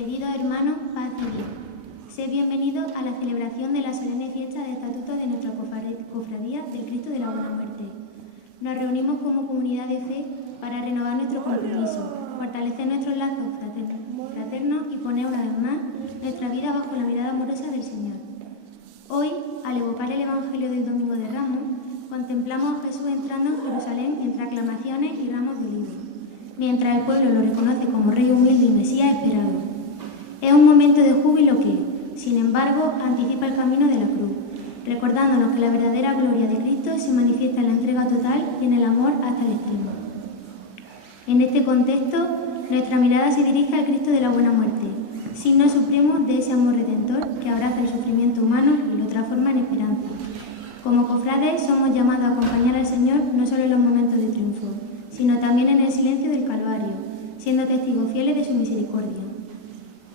Queridos hermanos, paz y bien. Sed bienvenidos a la celebración de la solemne fiesta de estatuto de nuestra cofradía del Cristo de la Buena Muerte. Nos reunimos como comunidad de fe para renovar nuestro compromiso, fortalecer nuestros lazos fraternos y poner una vez más nuestra vida bajo la mirada amorosa del Señor. Hoy, al evocar el Evangelio del Domingo de Ramos, contemplamos a Jesús entrando en Jerusalén entre aclamaciones y ramos de olivo, mientras el pueblo lo reconoce como Rey humilde y Mesías esperado. Es un momento de júbilo que, sin embargo, anticipa el camino de la cruz, recordándonos que la verdadera gloria de Cristo se manifiesta en la entrega total y en el amor hasta el extremo. En este contexto, nuestra mirada se dirige al Cristo de la Buena Muerte, signo supremo de ese amor redentor que abraza el sufrimiento humano y lo transforma en esperanza. Como cofrades somos llamados a acompañar al Señor no solo en los momentos de triunfo, sino también en el silencio del Calvario, siendo testigos fieles de su misericordia.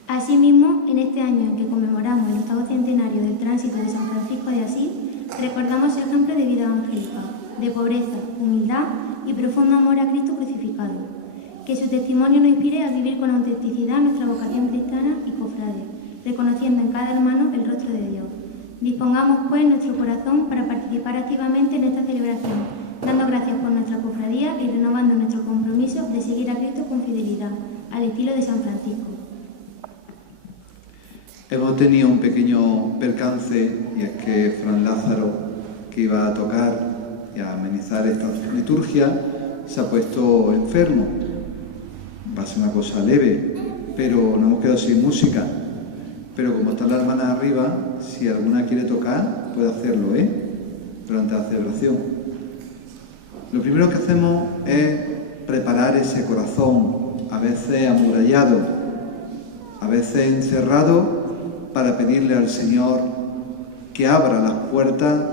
Asimismo, en este año en que conmemoramos el 8º centenario del tránsito de San Francisco de Asís, recordamos su ejemplo de vida evangélica, de pobreza, humildad y profundo amor a Cristo crucificado. Que su testimonio nos inspire a vivir con autenticidad nuestra vocación cristiana y cofrade, reconociendo en cada hermano el rostro de Dios. Dispongamos, pues, nuestro corazón para participar activamente en esta celebración, dando gracias por nuestra cofradía y renovando nuestro compromiso de seguir a Cristo con fidelidad, al estilo de San Francisco. Hemos tenido un pequeño percance, y es que Fran Lázaro, que iba a tocar y a amenizar esta liturgia, se ha puesto enfermo. Va a ser una cosa leve, pero nos hemos quedado sin música. Pero como están las hermanas arriba, si alguna quiere tocar, puede hacerlo, durante la celebración. Lo primero que hacemos es preparar ese corazón, a veces amurallado, a veces encerrado, para pedirle al Señor que abra las puertas,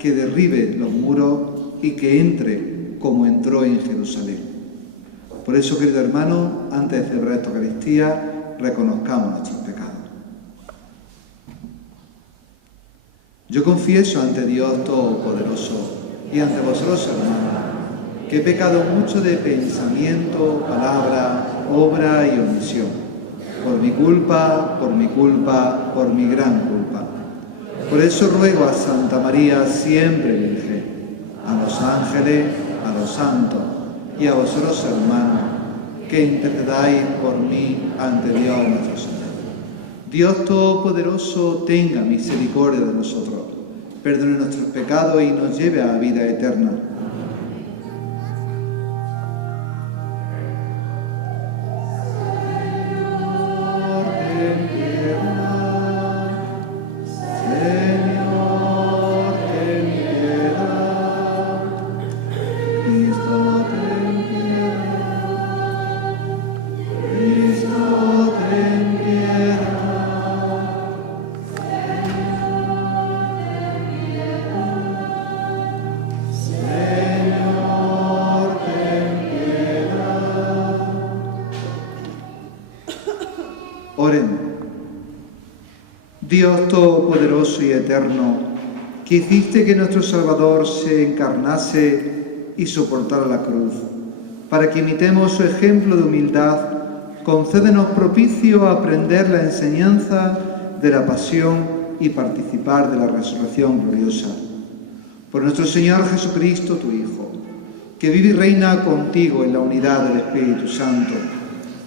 que derribe los muros y que entre como entró en Jerusalén. Por eso, querido hermano, antes de celebrar esta Eucaristía, reconozcamos nuestros pecados. Yo confieso ante Dios Todopoderoso y ante vosotros, hermanos, que he pecado mucho de pensamiento, palabra, obra y omisión. Por mi culpa, por mi gran culpa. Por eso ruego a Santa María, siempre Virgen, a los ángeles, a los santos y a vosotros, hermanos, que intercedáis por mí ante Dios nuestro Señor. Dios Todopoderoso tenga misericordia de nosotros, perdone nuestros pecados y nos lleve a la vida eterna. Dios Todopoderoso y Eterno, que hiciste que nuestro Salvador se encarnase y soportara la cruz, para que imitemos su ejemplo de humildad, concédenos propicio a aprender la enseñanza de la pasión y participar de la resurrección gloriosa. Por nuestro Señor Jesucristo, tu Hijo, que vive y reina contigo en la unidad del Espíritu Santo,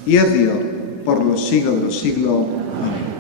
y es Dios por los siglos de los siglos. Amén.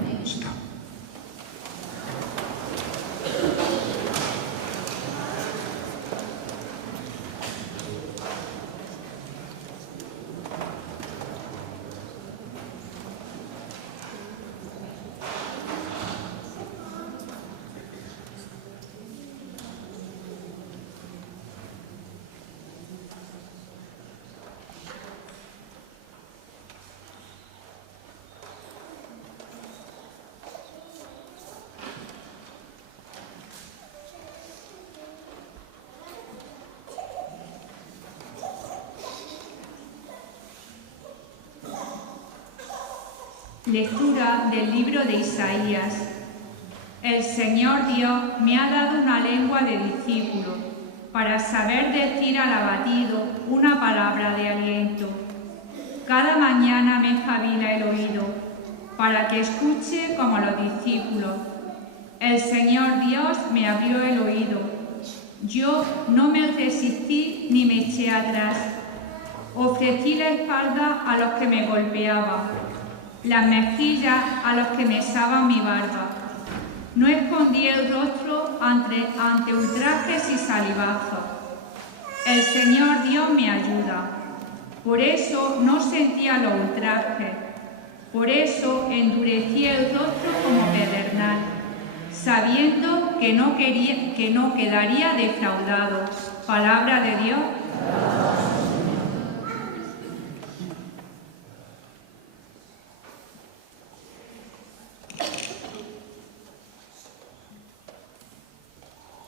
Lectura del libro de Isaías. El Señor Dios me ha dado una lengua de discípulo, para saber decir al abatido una palabra de aliento. Cada mañana me espabila el oído, para que escuche como los discípulos. El Señor Dios me abrió el oído. Yo no me resistí ni me eché atrás. Ofrecí la espalda a los que me golpeaban, las mejillas a los que mesaban mi barba. No escondí el rostro ante ultrajes y salivazos. El Señor Dios me ayuda. Por eso no sentía los ultrajes. Por eso endurecí el rostro como pedernal, sabiendo que no quedaría defraudado. Palabra de Dios.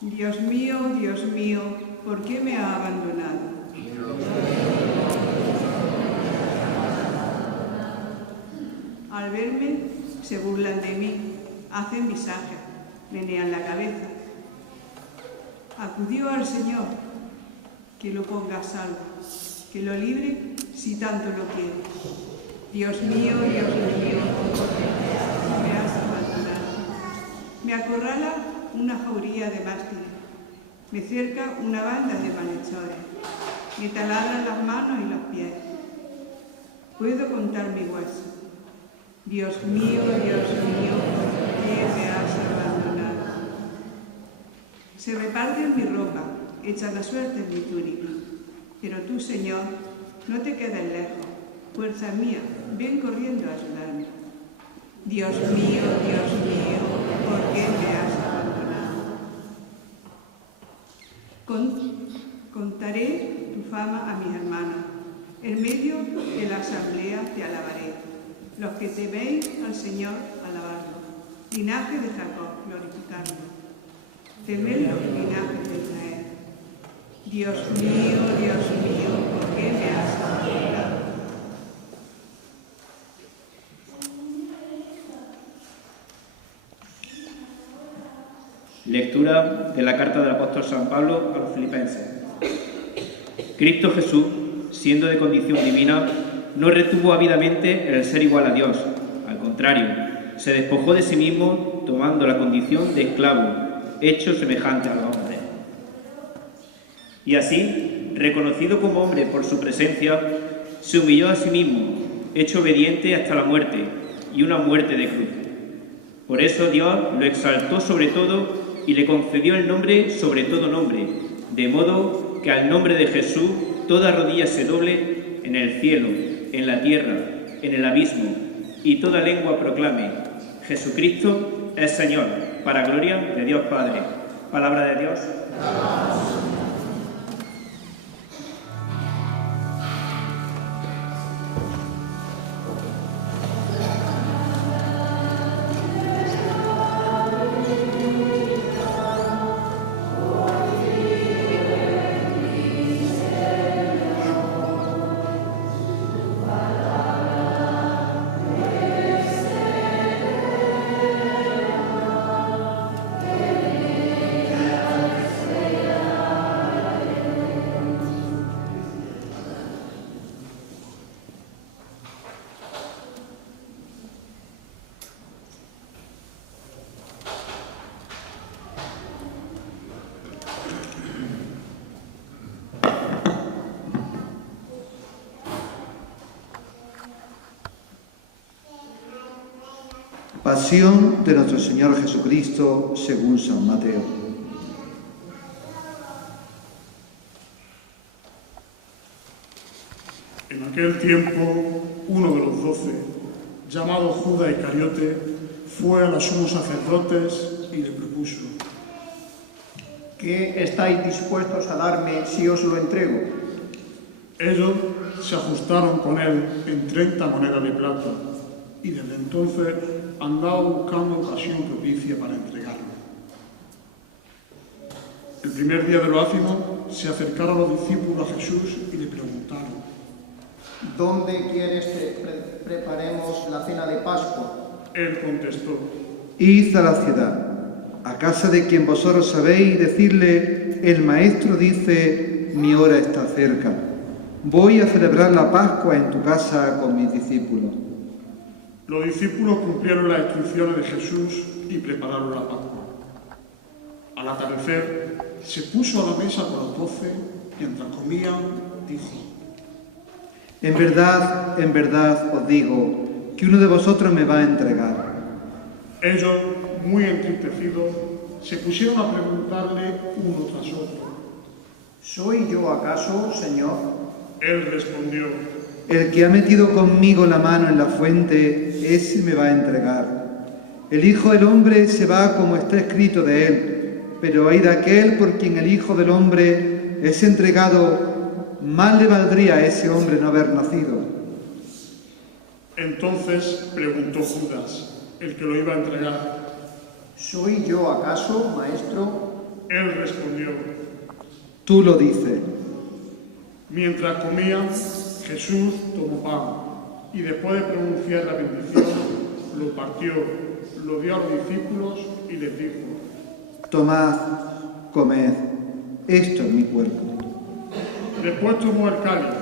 Dios mío, ¿por qué me ha abandonado? Al verme, se burlan de mí, hacen visajes, menean la cabeza. Acudió al Señor, que lo ponga a salvo, que lo libre si tanto lo quiere. Dios mío, me has abandonado. Me acorrala una jauría de mástiles, me cerca una banda de malhechores, me taladran las manos y los pies. Puedo contar mi hueso. Dios mío, ¿por qué me has abandonado? Se reparten mi ropa, echan la suerte en mi túnica. Pero tú, Señor, no te quedes lejos. Fuerza mía, ven corriendo a ayudarme. Dios mío, ¿por qué me has abandonado? Contaré tu fama a mis hermanos. En medio de la asamblea te alabaré. Los que teméis al Señor, alabadlo. Linaje de Jacob, glorificadlo. Temedlo, linaje de Israel. Dios mío, ¿por qué me has abandonado? Lectura de la carta del apóstol San Pablo a los Filipenses. Cristo Jesús, siendo de condición divina, no retuvo ávidamente el ser igual a Dios. Al contrario, se despojó de sí mismo, tomando la condición de esclavo, hecho semejante a los hombres. Y así, reconocido como hombre por su presencia, se humilló a sí mismo, hecho obediente hasta la muerte, y una muerte de cruz. Por eso Dios lo exaltó sobre todo y le concedió el nombre sobre todo nombre, de modo que al nombre de Jesús toda rodilla se doble en el cielo, en la tierra, en el abismo, y toda lengua proclame: Jesucristo es Señor, para gloria de Dios Padre. Palabra de Dios. Pasión de nuestro Señor Jesucristo según San Mateo. En aquel tiempo, uno de los 12, llamado Judas Iscariote, fue a los sumos sacerdotes y le propuso: ¿qué estáis dispuestos a darme si os lo entrego? Ellos se ajustaron con él en 30 monedas de plata y desde entonces andaba buscando ocasión propicia para entregarlo. El primer día de lo ácimo se acercaron los discípulos a Jesús y le preguntaron: ¿dónde quieres que preparemos la cena de Pascua? Él contestó: Id a la ciudad, a casa de quien vosotros sabéis, y decidle: el Maestro dice, mi hora está cerca. Voy a celebrar la Pascua en tu casa con mis discípulos. Los discípulos cumplieron las instrucciones de Jesús y prepararon la Pascua. Al atardecer, se puso a la mesa con los 12, mientras comían, dijo: en verdad os digo que uno de vosotros me va a entregar. Ellos, muy entristecidos, se pusieron a preguntarle uno tras otro: ¿soy yo acaso, Señor? Él respondió: El que ha metido conmigo la mano en la fuente, ese me va a entregar. El Hijo del Hombre se va como está escrito de él, pero ay de aquel por quien el Hijo del Hombre es entregado, más le valdría a ese hombre no haber nacido. Entonces preguntó Judas, el que lo iba a entregar: ¿soy yo acaso, Maestro? Él respondió: Tú lo dices. Mientras comían, Jesús tomó pan y después de pronunciar la bendición, lo partió, lo dio a los discípulos y les dijo: Tomad, comed, esto es mi cuerpo. Después tomó el cáliz,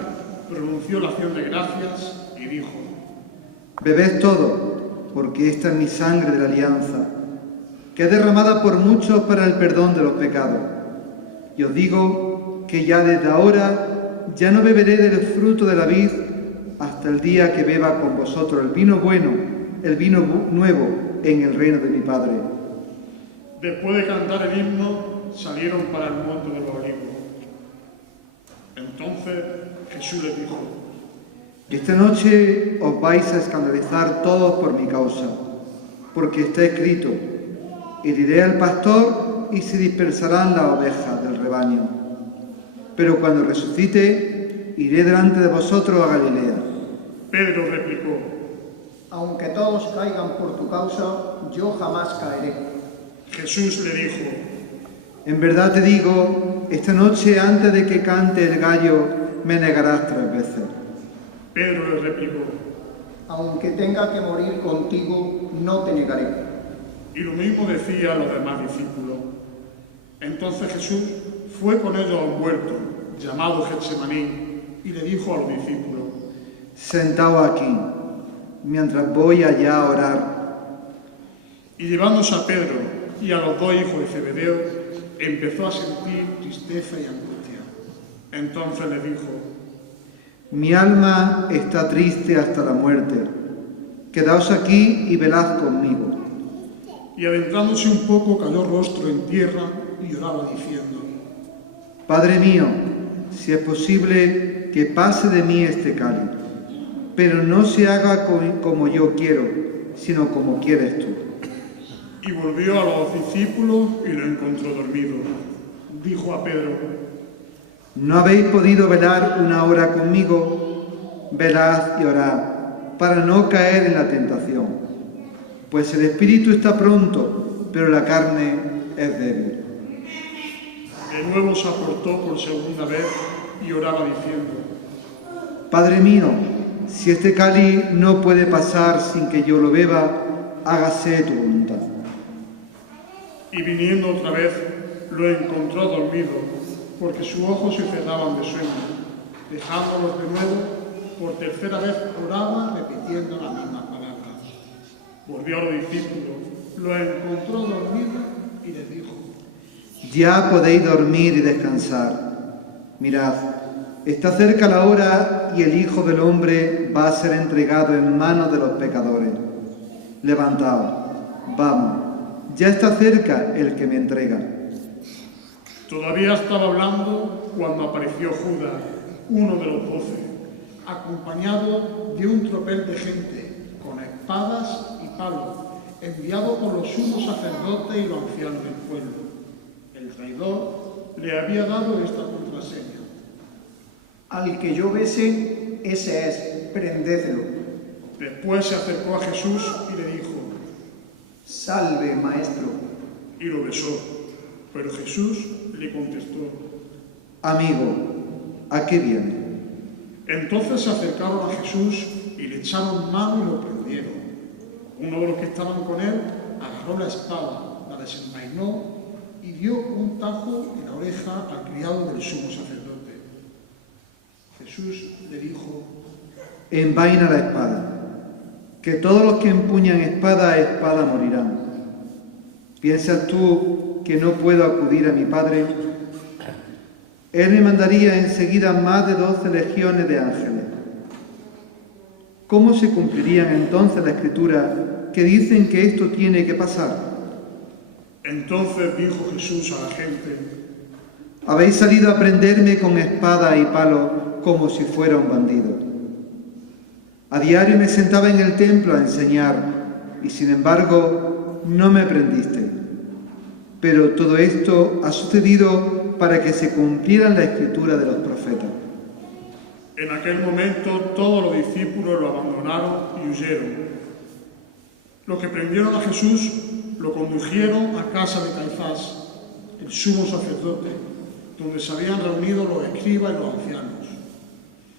pronunció la acción de gracias y dijo: Bebed todo, porque esta es mi sangre de la alianza, que es derramada por muchos para el perdón de los pecados. Y os digo que ya desde ahora ya no beberé del fruto de la vid hasta el día que beba con vosotros el vino bueno, el vino nuevo en el reino de mi Padre. Después de cantar el himno, salieron para el monte de los olivos. Entonces Jesús les dijo: Esta noche os vais a escandalizar todos por mi causa, porque está escrito: heriré al pastor y se dispersarán las ovejas del rebaño. Pero cuando resucite, iré delante de vosotros a Galilea. Pedro replicó: aunque todos caigan por tu causa, yo jamás caeré. Jesús le dijo: en verdad te digo, esta noche antes de que cante el gallo, me negarás 3 veces. Pedro le replicó: aunque tenga que morir contigo, no te negaré. Y lo mismo decía a los demás discípulos. Entonces Jesús fue con ellos a un huerto, llamado Getsemaní, y le dijo a los discípulos: sentaos aquí, mientras voy allá a orar. Y llevándose a Pedro y a los 2 hijos de Zebedeo, empezó a sentir tristeza y angustia. Entonces le dijo: mi alma está triste hasta la muerte. Quedaos aquí y velad conmigo. Y adentrándose un poco, cayó rostro en tierra y lloraba diciendo: Padre mío, si es posible, que pase de mí este cáliz, pero no se haga como yo quiero, sino como quieres tú. Y volvió a los discípulos y lo encontró dormido. Dijo a Pedro: ¿no habéis podido velar una hora conmigo? Velad y orad, para no caer en la tentación. Pues el espíritu está pronto, pero la carne es débil. De nuevo se acostó por segunda vez y oraba diciendo: Padre mío, si este cáliz no puede pasar sin que yo lo beba, hágase tu voluntad. Y viniendo otra vez, lo encontró dormido, porque sus ojos se cerraban de sueño. Dejándolos de nuevo, por tercera vez oraba repitiendo las mismas palabras. Volvió a los discípulos, lo encontró dormido y les dijo: ya podéis dormir y descansar. Mirad, está cerca la hora y el Hijo del Hombre va a ser entregado en manos de los pecadores. Levantaos, vamos, ya está cerca el que me entrega. Todavía estaba hablando cuando apareció Judas, uno de los 12, acompañado de un tropel de gente, con espadas y palos, enviado por los sumos sacerdotes y los ancianos del pueblo. El traidor le había dado esta contraseña: al que yo bese, ese es, prendédelo. Después se acercó a Jesús y le dijo: salve, maestro. Y lo besó. Pero Jesús le contestó: amigo, ¿a qué viene? Entonces se acercaron a Jesús y le echaron mano y lo prendieron. Uno de los que estaban con él agarró la espada, la desenvainó y dio un tajo en la oreja al criado del sumo sacerdote. Jesús le dijo: envaina la espada. que todos los que empuñan espada a espada morirán. ¿Piensas tú que no puedo acudir a mi Padre? Él me mandaría enseguida más de 12 legiones de ángeles. ¿Cómo se cumplirían entonces la Escritura que dicen que esto tiene que pasar? Entonces dijo Jesús a la gente: Habéis salido a prenderme con espada y palo como si fuera un bandido. A diario me sentaba en el templo a enseñar y sin embargo no me prendiste. Pero todo esto ha sucedido para que se cumpliera la Escritura de los profetas. En aquel momento todos los discípulos lo abandonaron y huyeron. Los que prendieron a Jesús lo condujeron a casa de Caifás, el sumo sacerdote, donde se habían reunido los escribas y los ancianos.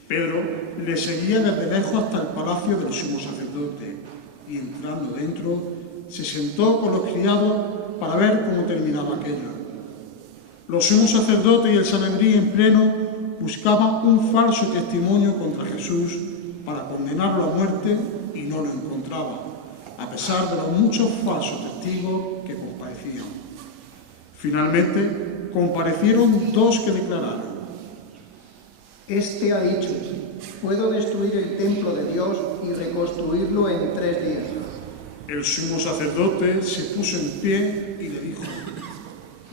Pedro le seguía desde lejos hasta el palacio del sumo sacerdote y, entrando dentro, se sentó con los criados para ver cómo terminaba aquello. Los sumos sacerdotes y el Sanedrín en pleno buscaban un falso testimonio contra Jesús para condenarlo a muerte y no lo encontraban, a pesar de los muchos falsos testigos que comparecían. Finalmente, comparecieron dos que declararon: Este ha dicho: puedo destruir el templo de Dios y reconstruirlo en 3 días. El sumo sacerdote se puso en pie y le dijo: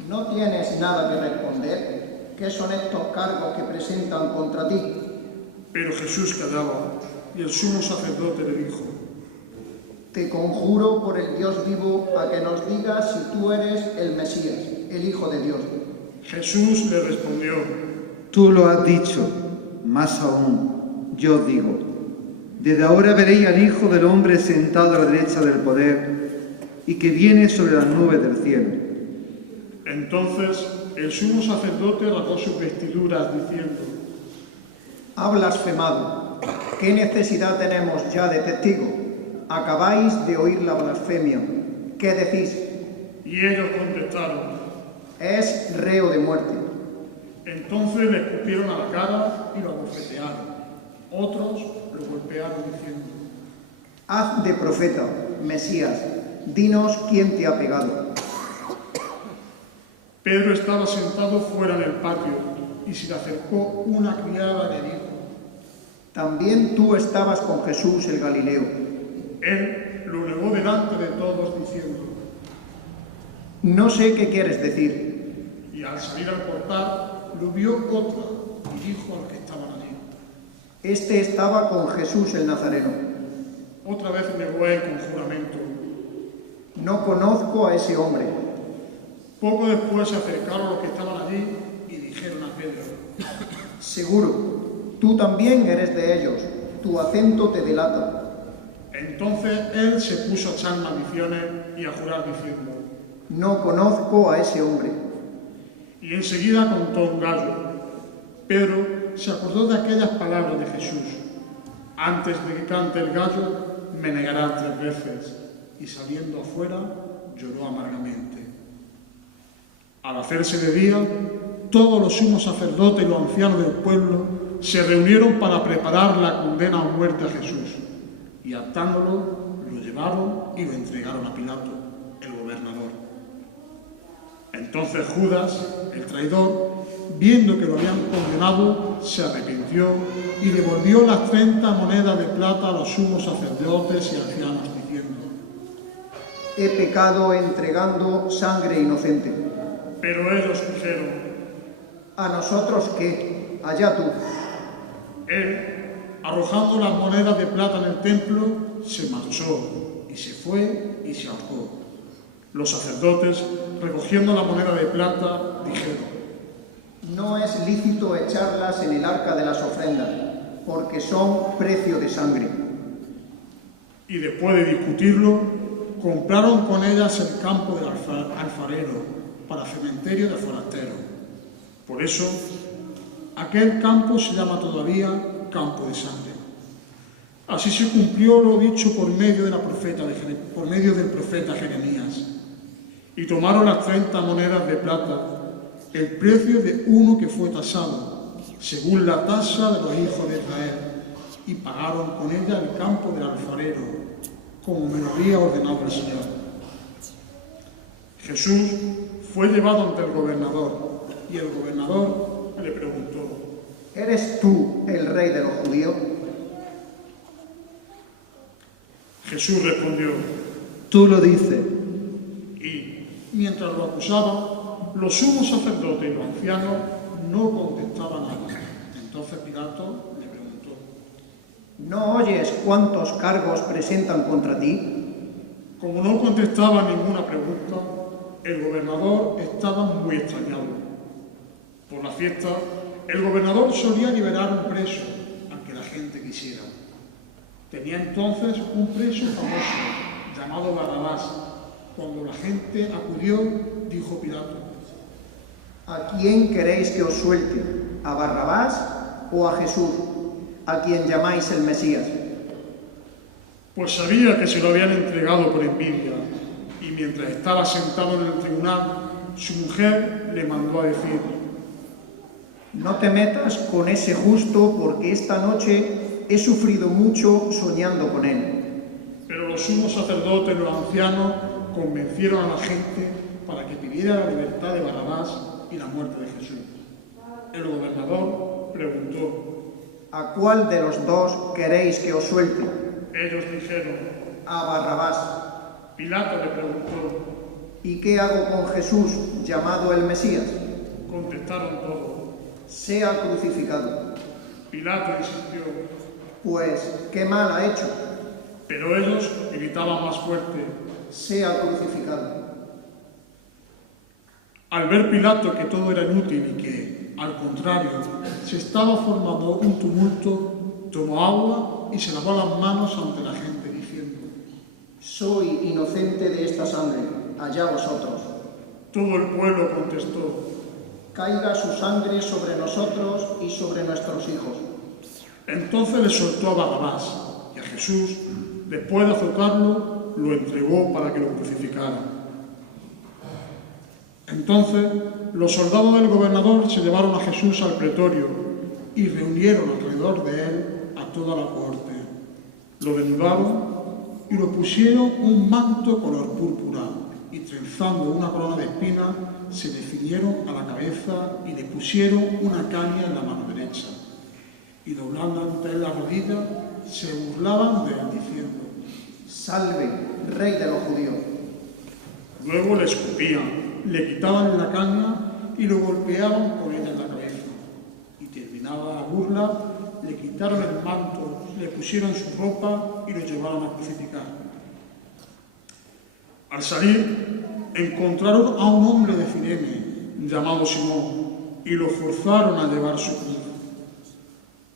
¿No tienes nada que responder? ¿Qué son estos cargos que presentan contra ti? Pero Jesús callaba, y el sumo sacerdote le dijo: Te conjuro por el Dios vivo a que nos digas si tú eres el Mesías, el Hijo de Dios. Jesús le respondió: Tú lo has dicho, más aún, yo digo, desde ahora veréis al Hijo del Hombre sentado a la derecha del poder y que viene sobre las nubes del cielo. Entonces el sumo sacerdote rasgó sus vestiduras diciendo: Ha blasfemado. ¿Qué necesidad tenemos ya de testigo? Acabáis de oír la blasfemia. ¿Qué decís? Y ellos contestaron: Es reo de muerte. Entonces le escupieron a la cara y lo abofetearon. Otros lo golpearon diciendo: Haz de profeta, Mesías, dinos quién te ha pegado. Pedro estaba sentado fuera en el patio y se le acercó una criada y le dijo: También tú estabas con Jesús el Galileo. Él lo negó delante de todos diciendo: No sé qué quieres decir. Y al salir al portal lo vio otra y dijo a los que estaban allí: Este estaba con Jesús el Nazareno. Otra vez negó él con juramento: No conozco a ese hombre. Poco después se acercaron los que estaban allí y dijeron a Pedro: Seguro, tú también eres de ellos. Tu acento te delata. Entonces él se puso a echar maldiciones y a jurar diciendo: No conozco a ese hombre. Y enseguida contó un gallo. Pedro se acordó de aquellas palabras de Jesús: Antes de que cante el gallo, me negarás 3 veces. Y saliendo afuera, lloró amargamente. Al hacerse de día, todos los sumos sacerdotes y los ancianos del pueblo se reunieron para preparar la condena a muerte a Jesús. Y atándolo, lo llevaron y lo entregaron a Pilato, el gobernador. Entonces Judas, el traidor, viendo que lo habían condenado, se arrepintió y devolvió las 30 monedas de plata a los sumos sacerdotes y ancianos, diciendo: He pecado entregando sangre inocente. Pero ellos dijeron: ¿A nosotros qué? Allá tú. Él, arrojando las monedas de plata en el templo, se marchó y se fue y se ahorcó. Los sacerdotes, recogiendo la moneda de plata, dijeron: No es lícito echarlas en el arca de las ofrendas, porque son precio de sangre. Y después de discutirlo, compraron con ellas el campo del alfarero para cementerio de forasteros. Por eso, aquel campo se llama todavía Campo de Sangre. Así se cumplió lo dicho por medio del profeta Jeremías. Y tomaron las 30 monedas de plata, el precio de uno que fue tasado, según la tasa de los hijos de Israel, y pagaron con ella el campo del alfarero, como me lo había ordenado el Señor. Jesús fue llevado ante el gobernador, y el gobernador le preguntó: ¿Eres tú el rey de los judíos? Jesús respondió: Tú lo dices. y mientras lo acusaban, los sumos sacerdotes y los ancianos no contestaban nada. Entonces Pilato le preguntó: ¿No oyes cuántos cargos presentan contra ti? Como no contestaba ninguna pregunta, el gobernador estaba muy extrañado. Por la fiesta, el gobernador solía liberar un preso al que la gente quisiera. Tenía entonces un preso famoso llamado Barrabás. Cuando la gente acudió, dijo Pilato: ¿A quién queréis que os suelte? ¿A Barrabás o a Jesús, a quien llamáis el Mesías? Pues sabía que se lo habían entregado por envidia, y mientras estaba sentado en el tribunal, su mujer le mandó a decir: No te metas con ese justo, porque esta noche he sufrido mucho soñando con él. Pero los sumos sacerdotes y los ancianos convencieron a la gente para que pidiera la libertad de Barrabás y la muerte de Jesús. El gobernador preguntó: ¿A cuál de los dos queréis que os suelte? Ellos dijeron: A Barrabás. Pilato le preguntó: ¿Y qué hago con Jesús, llamado el Mesías? Contestaron todos. Sea crucificado. Pilato insistió, Pues, ¿qué mal ha hecho? pero ellos gritaban más fuerte. Sea crucificado. Al ver Pilato que todo era inútil y que, al contrario, se estaba formando un tumulto, tomó agua y se lavó las manos ante la gente, diciendo: Soy inocente de esta sangre, allá vosotros. Todo el pueblo contestó: Caiga su sangre sobre nosotros y sobre nuestros hijos. Entonces le soltó a Barrabás, y a Jesús, después de azotarlo, lo entregó para que lo crucificaran. Entonces los soldados del gobernador se llevaron a Jesús al pretorio y reunieron alrededor de él a toda la corte. Lo desnudaron y lo pusieron un manto color púrpura y, trenzando una corona de espinas, se le ciñeron a la cabeza y le pusieron una caña en la mano derecha. Y doblando ante él la rodilla, se burlaban de él diciendo: Salve, rey de los judíos. Luego le escupían, le quitaban la caña y lo golpeaban con ella en la cabeza. Y terminada la burla, le quitaron el manto, le pusieron su ropa y lo llevaron a crucificar. Al salir, encontraron a un hombre de Cirene, llamado Simón, y lo forzaron a llevar su cruz.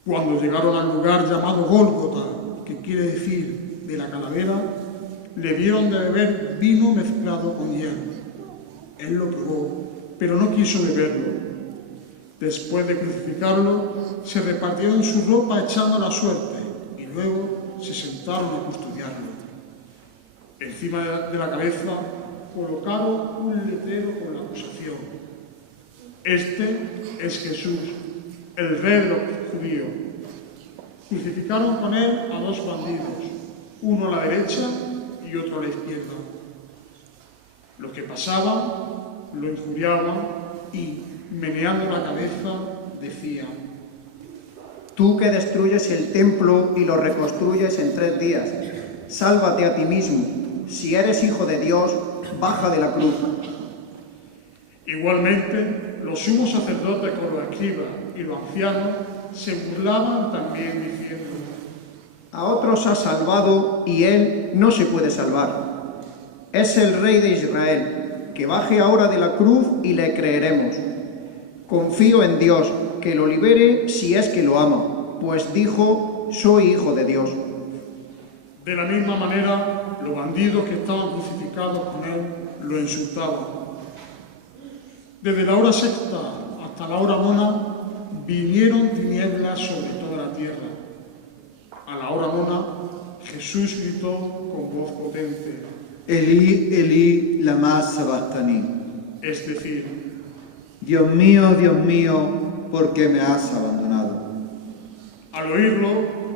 Cuando llegaron al lugar llamado Gólgota, que quiere decir de la calavera, le dieron de beber vino mezclado con hiel. Él lo probó, pero no quiso beberlo. Después de crucificarlo, se repartieron su ropa echando la suerte y luego se sentaron a custodiarlo. Encima de la cabeza colocaron un letrero con la acusación: Este es Jesús, el rey de los judíos. Crucificaron con él a dos bandidos, uno a la derecha y otro a la izquierda. Los que pasaban lo injuriaban y, meneando la cabeza, decían: Tú que destruyes el templo y lo reconstruyes en 3 días, sálvate a ti mismo. Si eres hijo de Dios, baja de la cruz. Igualmente, los sumos sacerdotes con los escribas y los ancianos se burlaban también diciendo: A otros ha salvado y él no se puede salvar. Es el rey de Israel, que baje ahora de la cruz y le creeremos. Confío en Dios, que lo libere si es que lo ama, pues dijo: soy hijo de Dios. De la misma manera, los bandidos que estaban crucificados con él lo insultaban. Desde la hora sexta hasta la hora nona vinieron tinieblas sobre toda la tierra. A la hora nona, Jesús gritó con voz potente: Elí, Elí, lama sabachthani. Es decir, Dios mío, ¿por qué me has abandonado? al oírlo,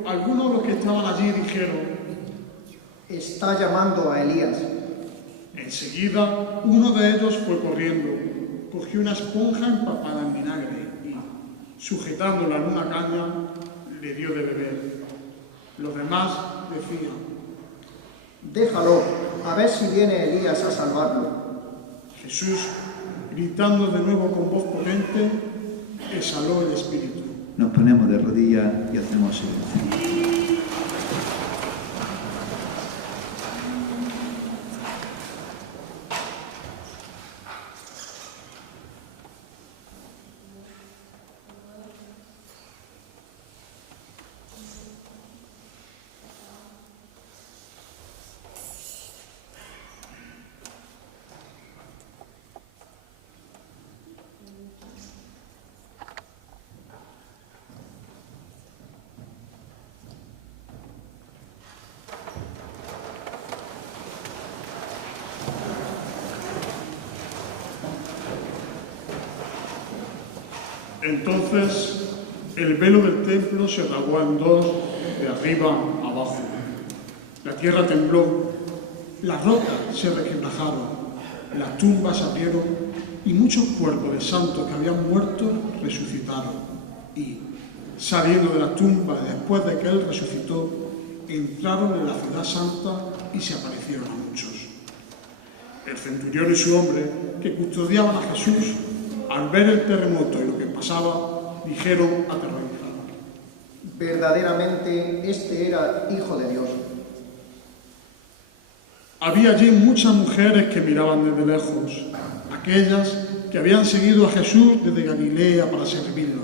algunos de los que estaban allí dijeron: Está llamando a Elías. Enseguida, uno de ellos fue corriendo, cogió una esponja empapada en vinagre y, sujetándola en una caña, le dio de beber. Los demás decían: Déjalo, a ver si viene Elías a salvarlo. Jesús, gritando de nuevo con voz potente, exhaló el espíritu. Nos ponemos de rodillas y hacemos silencio. Entonces el velo del templo se rasgó en dos, de arriba a abajo. La tierra tembló, las rocas se requebrajaron, las tumbas se abrieron y muchos cuerpos de santos que habían muerto resucitaron. Y, saliendo de la tumba después de que él resucitó, entraron en la ciudad santa y se aparecieron a muchos. El centurión y su hombre, que custodiaban a Jesús, al ver el terremoto y lo que pasaba, dijeron aterrorizados: Verdaderamente este era Hijo de Dios. Había allí muchas mujeres que miraban desde lejos, aquellas que habían seguido a Jesús desde Galilea para servirlo.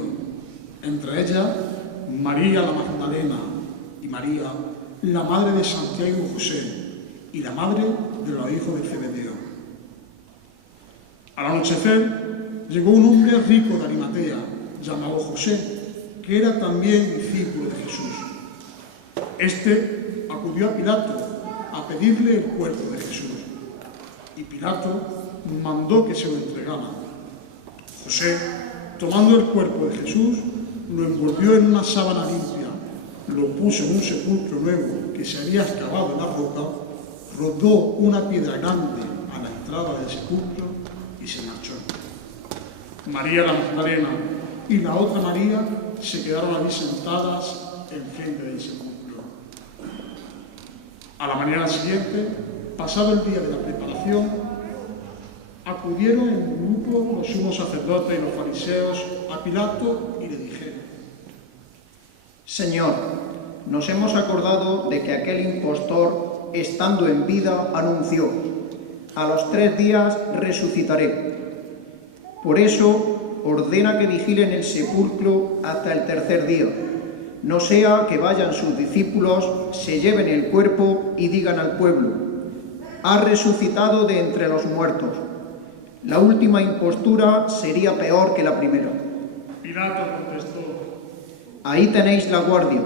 Entre ellas, María la Magdalena y María, la madre de Santiago y José, y la madre de los hijos de Zebedeo. Al anochecer, llegó un hombre rico de Arimatea, llamado José, que era también discípulo de Jesús. Este acudió a Pilato a pedirle el cuerpo de Jesús, y Pilato mandó que se lo entregaran. José, tomando el cuerpo de Jesús, lo envolvió en una sábana limpia, lo puso en un sepulcro nuevo que se había excavado en la roca, rodó una piedra grande a la entrada del sepulcro y se marchó. María la Magdalena y la otra María se quedaron allí sentadas enfrente del sepulcro. A la mañana siguiente, pasado el día de la preparación, acudieron en grupo los sumos sacerdotes y los fariseos a Pilato y le dijeron: Señor, nos hemos acordado de que aquel impostor, estando en vida, anunció: a los 3 días resucitaré. Por eso, ordena que vigilen el sepulcro hasta el 3er día, no sea que vayan sus discípulos, se lleven el cuerpo y digan al pueblo: ha resucitado de entre los muertos. La última impostura sería peor que la primera. Pilato contestó: ahí tenéis la guardia,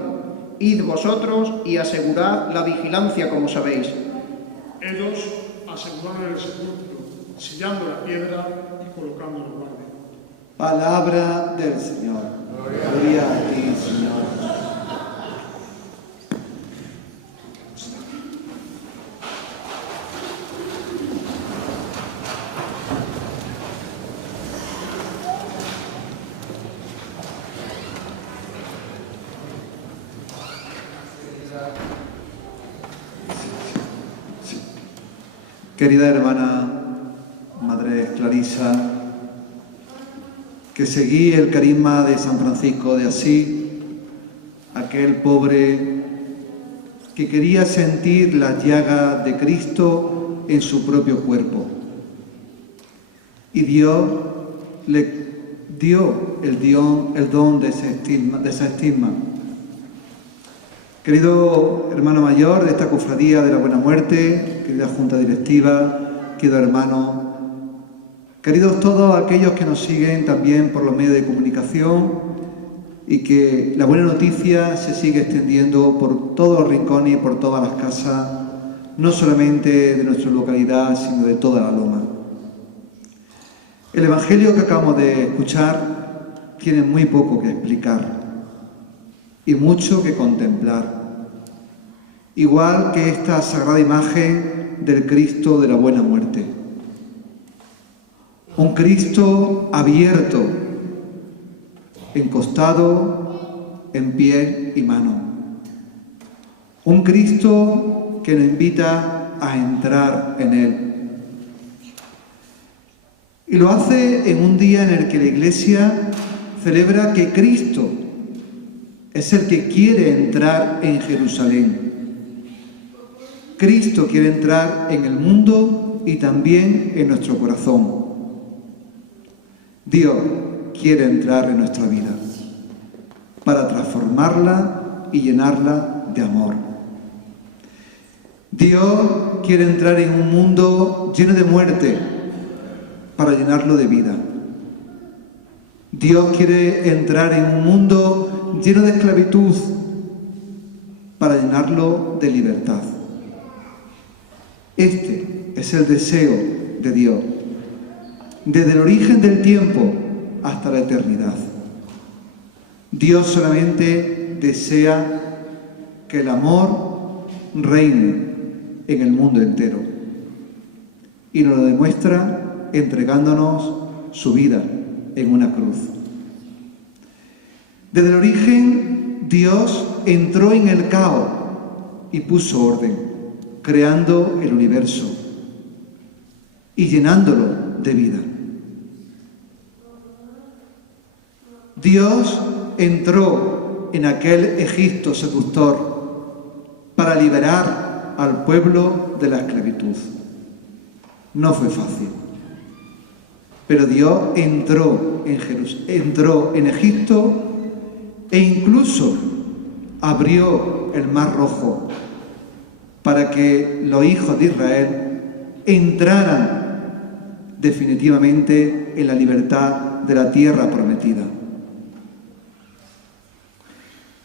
id vosotros y asegurad la vigilancia como sabéis. Ellos aseguraron el sepulcro, sellando la piedra y colocando la guardia. Palabra del Señor. Gloria a ti, Señor. Querida hermana Madre Clarisa, que seguí el carisma de San Francisco de Asís, aquel pobre que quería sentir las llagas de Cristo en su propio cuerpo. Y Dios le dio el don de ese estigma. Querido hermano mayor de esta cofradía de la Buena Muerte, querida junta directiva, querido hermano, queridos todos aquellos que nos siguen también por los medios de comunicación, y que la buena noticia se sigue extendiendo por todos los rincones y por todas las casas, no solamente de nuestra localidad, sino de toda la Loma. El Evangelio que acabamos de escuchar tiene muy poco que explicar y mucho que contemplar. igual que esta sagrada imagen del Cristo de la Buena Muerte. Un Cristo abierto, en costado, en pie y mano. Un Cristo que nos invita a entrar en Él. Y lo hace en un día en el que la Iglesia celebra que Cristo es el que quiere entrar en Jerusalén. Cristo quiere entrar en el mundo y también en nuestro corazón. Dios quiere entrar en nuestra vida para transformarla y llenarla de amor. Dios quiere entrar en un mundo lleno de muerte para llenarlo de vida. Dios quiere entrar en un mundo lleno de esclavitud para llenarlo de libertad. Este es el deseo de Dios, desde el origen del tiempo hasta la eternidad. Dios solamente desea que el amor reine en el mundo entero y nos lo demuestra entregándonos su vida en una cruz. Desde el origen, Dios entró en el caos y puso orden, creando el universo y llenándolo de vida. Dios entró en aquel Egipto seductor para liberar al pueblo de la esclavitud. No fue fácil, pero Dios entró en Egipto e incluso abrió el Mar Rojo para que los hijos de Israel entraran definitivamente en la libertad de la tierra prometida.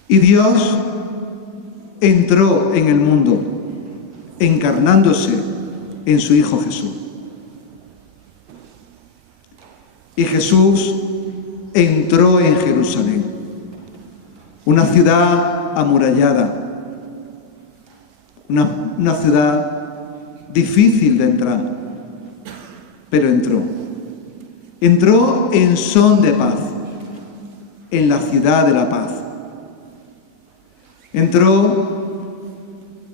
Y Dios entró en el mundo, encarnándose en su Hijo Jesús. Y Jesús entró en Jerusalén, una ciudad amurallada, una ciudad difícil de entrar, pero entró. Entró en son de paz, en la ciudad de la paz. Entró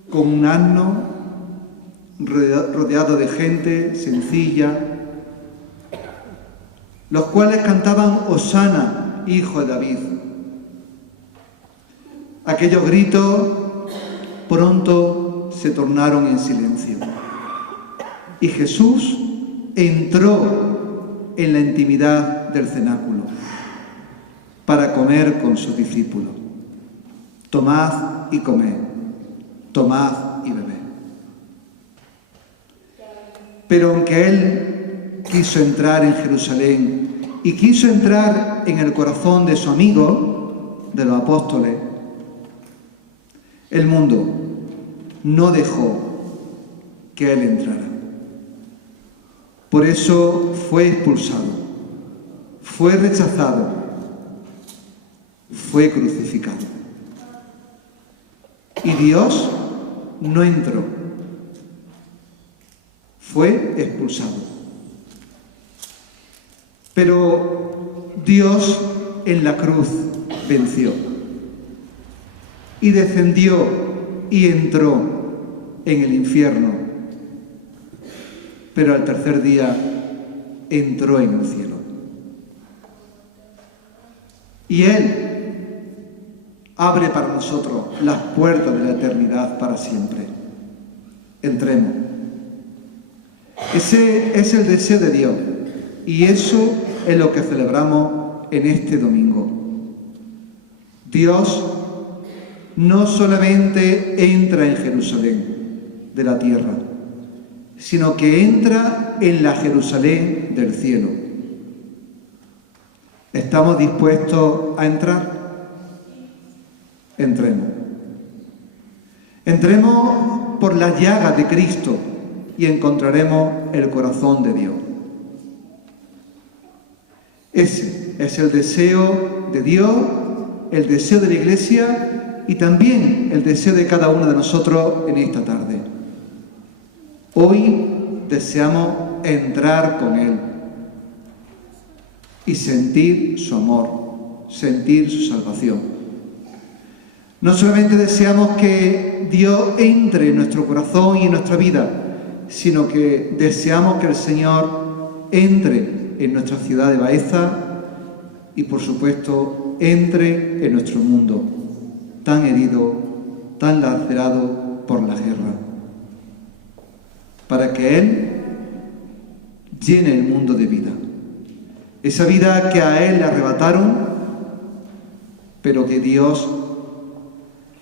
con un asno rodeado de gente sencilla, los cuales cantaban Hosana, hijo de David. Aquellos gritos pronto se tornaron en silencio. Y Jesús entró en la intimidad del cenáculo para comer con sus discípulos. Tomad y comed, tomad y bebed. Pero aunque Él quiso entrar en Jerusalén y quiso entrar en el corazón de su amigo, de los apóstoles, el mundo no dejó que Él entrara. Por eso fue expulsado, fue rechazado, fue crucificado. Y Dios no entró, fue expulsado. Pero Dios en la cruz venció y descendió y entró en el infierno, pero al tercer día entró en el cielo. Y Él abre para nosotros las puertas de la eternidad para siempre. Entremos. Ese es el deseo de Dios y eso es lo que celebramos en este domingo. Dios no solamente entra en Jerusalén de la tierra, sino que entra en la Jerusalén del cielo. ¿Estamos dispuestos a entrar? Entremos. Entremos por las llagas de Cristo y encontraremos el corazón de Dios. Ese es el deseo de Dios, el deseo de la Iglesia y también el deseo de cada uno de nosotros en esta tarde. Hoy deseamos entrar con Él y sentir su amor, sentir su salvación. No solamente deseamos que Dios entre en nuestro corazón y en nuestra vida, sino que deseamos que el Señor entre en nuestra ciudad de Baeza y, por supuesto, entre en nuestro mundo, tan herido, tan lacerado por la guerra, para que Él llene el mundo de vida. Esa vida que a Él le arrebataron, pero que Dios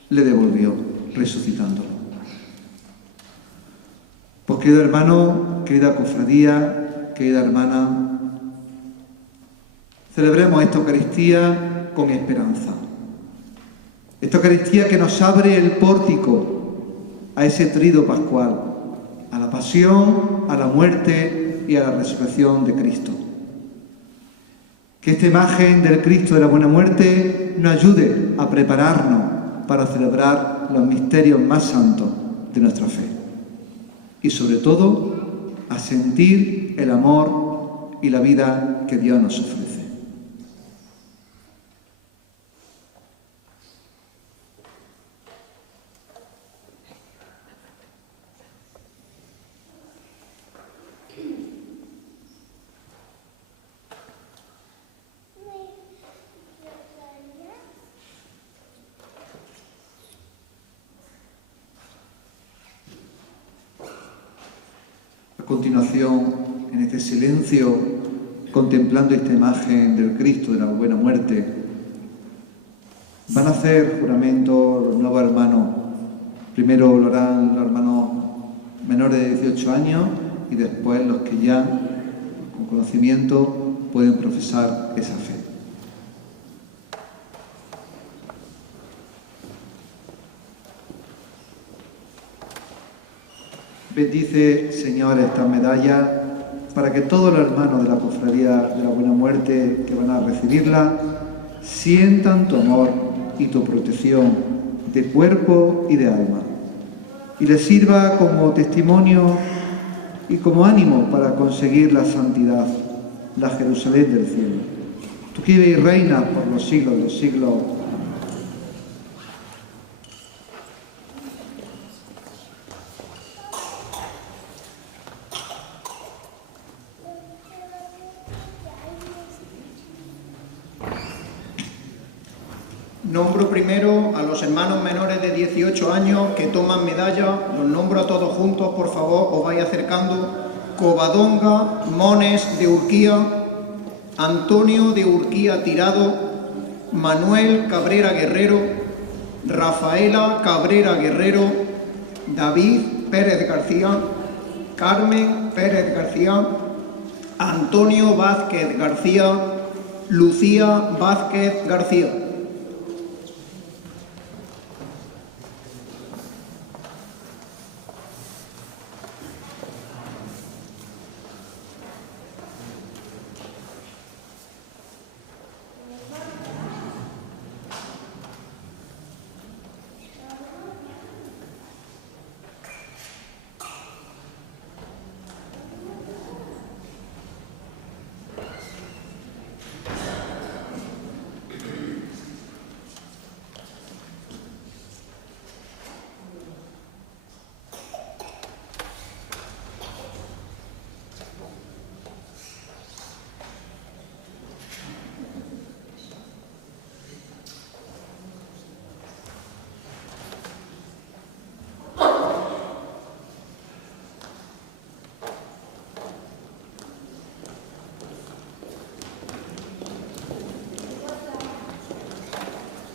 le devolvió, resucitándolo. Pues, querido hermano, querida cofradía, querida hermana, celebremos esta Eucaristía con esperanza. Esta Eucaristía que nos abre el pórtico a ese trido pascual, a la pasión, a la muerte y a la resurrección de Cristo. Que esta imagen del Cristo de la Buena Muerte nos ayude a prepararnos para celebrar los misterios más santos de nuestra fe. Y sobre todo, a sentir el amor y la vida que Dios nos ofrece. A continuación, en este silencio, contemplando esta imagen del Cristo de la Buena Muerte, van a hacer juramento los nuevos hermanos. Primero lo harán los hermanos menores de 18 años y después los que ya, con conocimiento, pueden profesar esa fe. Bendice, Señor, estas medallas para que todos los hermanos de la Cofradía de la Buena Muerte que van a recibirla sientan tu amor y tu protección de cuerpo y de alma, y les sirva como testimonio y como ánimo para conseguir la santidad, la Jerusalén del cielo. Tú que vives y reinas por los siglos de los siglos. Nombro primero a los hermanos menores de 18 años que toman medalla. Los nombro a todos juntos, por favor, os vais acercando. Covadonga Mones de Urquía, Antonio de Urquía Tirado, Manuel Cabrera Guerrero, Rafaela Cabrera Guerrero, David Pérez García, Carmen Pérez García, Antonio Vázquez García, Lucía Vázquez García.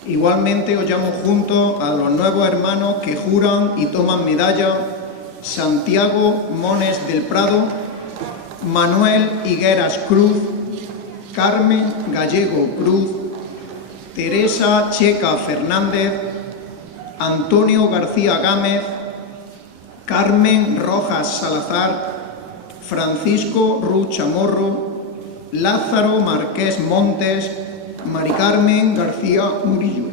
Igualmente os llamo juntos a los nuevos hermanos que juran y toman medalla: Santiago Mones del Prado, Manuel Higueras Cruz, Carmen Gallego Cruz, Teresa Checa Fernández, Antonio García Gámez, Carmen Rojas Salazar, Francisco Ruiz Chamorro, Lázaro Marqués Montes, Mari Carmen García Murillo.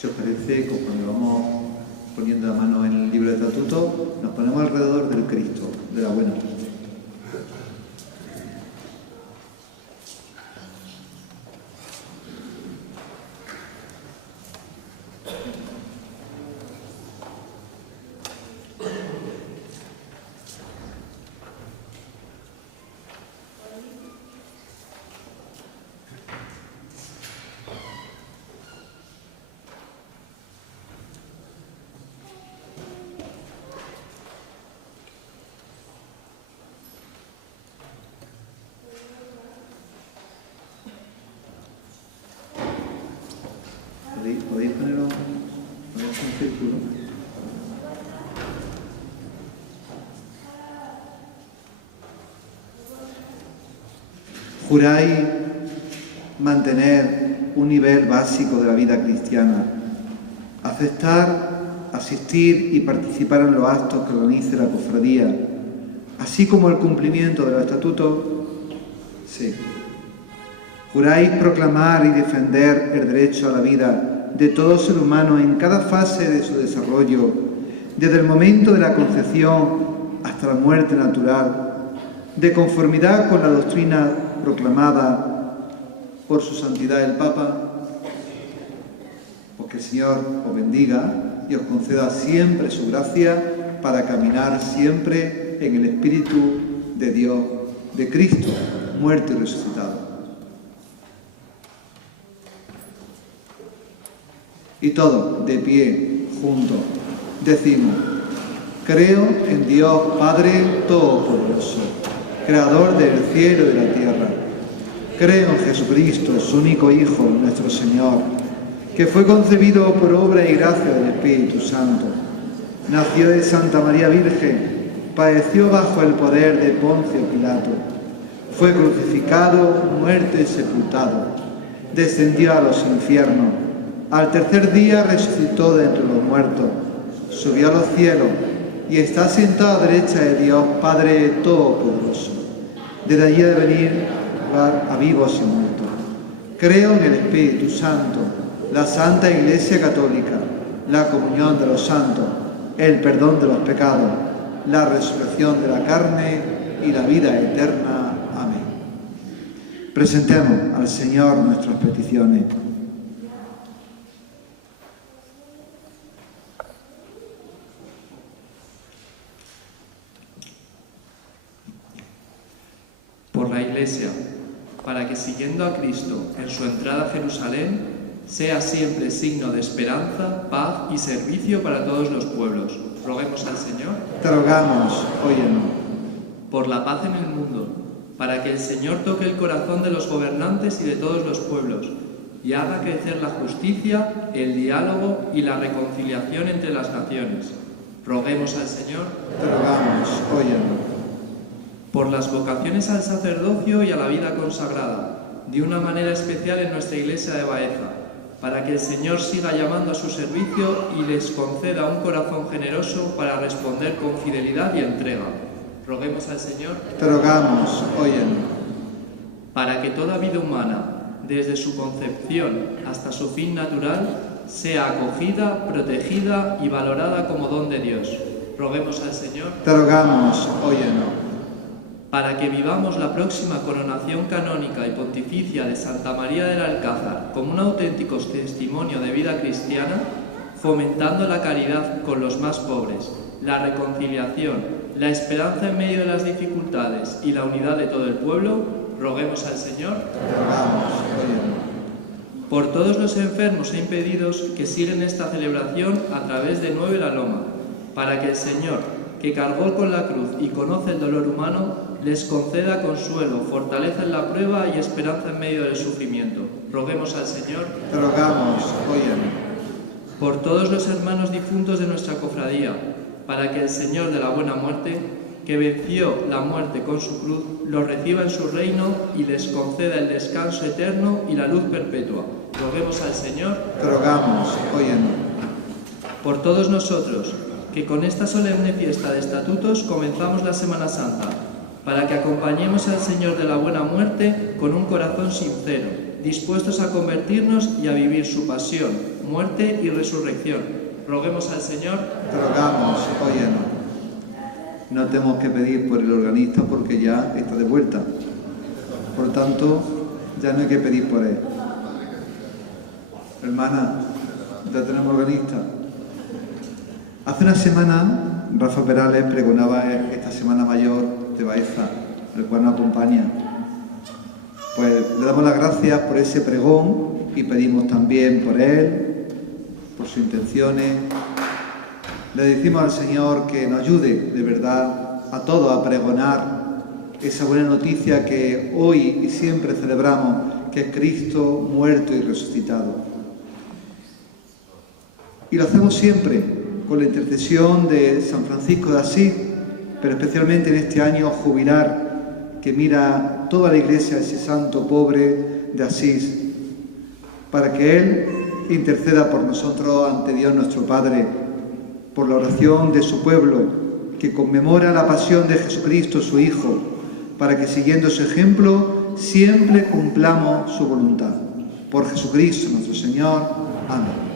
Si os parece, conforme vamos poniendo la mano en el libro de estatuto, nos ponemos alrededor del Cristo, de la buena muerte. ¿Podéis poneros un círculo? Juráis mantener un nivel básico de la vida cristiana, aceptar, asistir y participar en los actos que organice la cofradía, así como el cumplimiento de los estatutos. Sí. Juráis proclamar y defender el derecho a la vida de todo ser humano en cada fase de su desarrollo, desde el momento de la concepción hasta la muerte natural, de conformidad con la doctrina proclamada por su santidad el Papa. Pues que el Señor os bendiga y os conceda siempre su gracia para caminar siempre en el Espíritu de Dios, de Cristo, muerto y resucitado. Y todos, de pie, juntos, decimos: creo en Dios Padre Todopoderoso, Creador del cielo y de la tierra. Creo en Jesucristo, su único Hijo, nuestro Señor, que fue concebido por obra y gracia del Espíritu Santo. Nació de Santa María Virgen, padeció bajo el poder de Poncio Pilato, fue crucificado, muerto y sepultado, descendió a los infiernos. Al tercer día resucitó de entre los muertos, subió a los cielos y está sentado a derecha de Dios Padre Todopoderoso. Desde allí ha de venir a vivos y muertos. Creo en el Espíritu Santo, la Santa Iglesia Católica, la comunión de los santos, el perdón de los pecados, la resurrección de la carne y la vida eterna. Amén. Presentemos al Señor nuestras peticiones. Por la Iglesia, para que siguiendo a Cristo en su entrada a Jerusalén, sea siempre signo de esperanza, paz y servicio para todos los pueblos. Roguemos al Señor. Te rogamos, óyenos. Por la paz en el mundo, para que el Señor toque el corazón de los gobernantes y de todos los pueblos, y haga crecer la justicia, el diálogo y la reconciliación entre las naciones. Roguemos al Señor. Te rogamos, óyenos. Por las vocaciones al sacerdocio y a la vida consagrada, de una manera especial en nuestra Iglesia de Baeza, para que el Señor siga llamando a su servicio y les conceda un corazón generoso para responder con fidelidad y entrega. Roguemos al Señor. Te rogamos, óyenos. Para que toda vida humana, desde su concepción hasta su fin natural, sea acogida, protegida y valorada como don de Dios. Roguemos al Señor. Te rogamos, óyenos. Para que vivamos la próxima coronación canónica y pontificia de Santa María del Alcázar como un auténtico testimonio de vida cristiana, fomentando la caridad con los más pobres, la reconciliación, la esperanza en medio de las dificultades y la unidad de todo el pueblo, roguemos al Señor. Por todos los enfermos e impedidos que siguen esta celebración a través de 9 La Loma, para que el Señor, que cargó con la cruz y conoce el dolor humano, les conceda consuelo, fortaleza en la prueba y esperanza en medio del sufrimiento. Roguemos al Señor. Te rogamos, óyenos. Por todos los hermanos difuntos de nuestra cofradía, para que el Señor de la buena muerte, que venció la muerte con su cruz, los reciba en su reino y les conceda el descanso eterno y la luz perpetua. Roguemos al Señor. Te rogamos, óyenos. Por todos nosotros, que con esta solemne fiesta de estatutos comenzamos la Semana Santa, para que acompañemos al Señor de la buena muerte con un corazón sincero, dispuestos a convertirnos y a vivir su pasión, muerte y resurrección. Roguemos al Señor. Te rogamos, óyenos. No tenemos que pedir por el organista porque ya está de vuelta. Por lo tanto, ya no hay que pedir por él. Hermana, ya tenemos organista. Hace una semana, Rafa Perales pregonaba esta Semana Mayor de Baeza, el cual nos acompaña. Pues le damos las gracias por ese pregón y pedimos también por él, por sus intenciones. Le decimos al Señor que nos ayude de verdad a todos a pregonar esa buena noticia que hoy y siempre celebramos, que es Cristo muerto y resucitado. Y lo hacemos siempre con la intercesión de San Francisco de Asís, pero especialmente en este año jubilar que mira toda la Iglesia a ese santo pobre de Asís, para que Él interceda por nosotros ante Dios nuestro Padre, por la oración de su pueblo, que conmemora la pasión de Jesucristo, su Hijo, para que siguiendo su ejemplo siempre cumplamos su voluntad. Por Jesucristo nuestro Señor. Amén.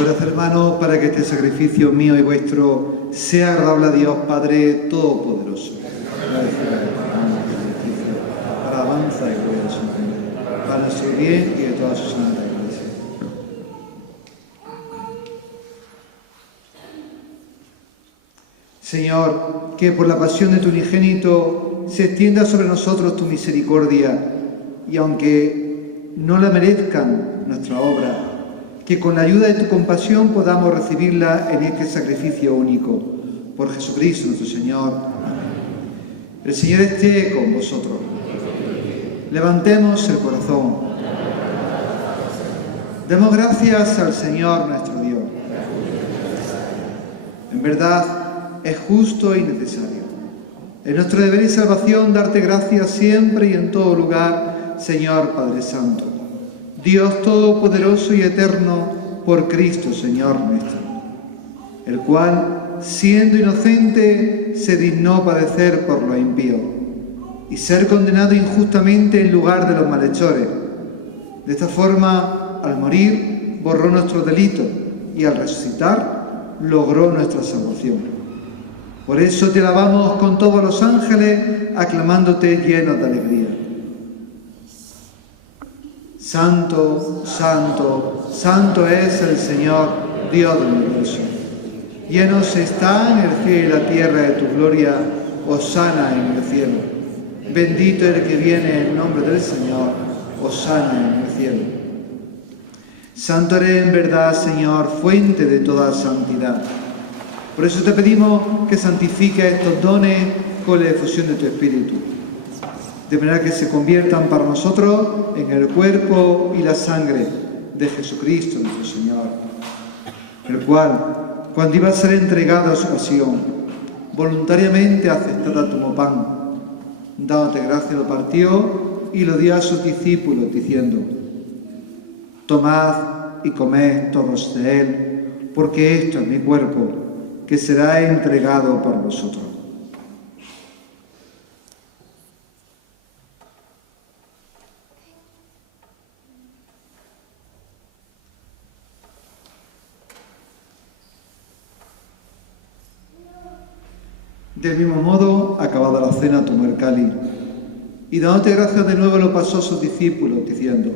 Orad, hermanos, para que este sacrificio mío y vuestro sea agradable a Dios Padre Todopoderoso. Para alabanza y gloria de su nombre, para nuestro bien y de toda su santa Iglesia. Señor, que por la pasión de tu unigénito se extienda sobre nosotros tu misericordia, y aunque no la merezcan nuestra obra, que con la ayuda de tu compasión podamos recibirla en este sacrificio único. Por Jesucristo nuestro Señor. Amén. El Señor esté con vosotros. Levantemos el corazón. Demos gracias al Señor nuestro Dios. En verdad, es justo y necesario. Es nuestro deber y salvación darte gracias siempre y en todo lugar, Señor Padre Santo, Dios Todopoderoso y Eterno, por Cristo, Señor nuestro, el cual, siendo inocente, se dignó padecer por los impíos y ser condenado injustamente en lugar de los malhechores. De esta forma, al morir, borró nuestros delitos y al resucitar, logró nuestra salvación. Por eso te alabamos con todos los ángeles, aclamándote llenos de alegría. Santo, santo, santo es el Señor, Dios del universo. Llenos están el cielo y la tierra de tu gloria, hosana en el cielo. Bendito el que viene en nombre del Señor, hosana en el cielo. Santo eres en verdad, Señor, fuente de toda santidad. Por eso te pedimos que santifiques estos dones con la efusión de tu Espíritu, de manera que se conviertan para nosotros en el cuerpo y la sangre de Jesucristo nuestro Señor, el cual, cuando iba a ser entregado a su pasión, voluntariamente aceptada tomó pan, dándote gracia lo partió y lo dio a sus discípulos, diciendo: tomad y comed todos de él, porque esto es mi cuerpo, que será entregado por vosotros. Del mismo modo, acabada la cena, tomó el cáliz y dándote gracias de nuevo lo pasó a sus discípulos, diciendo: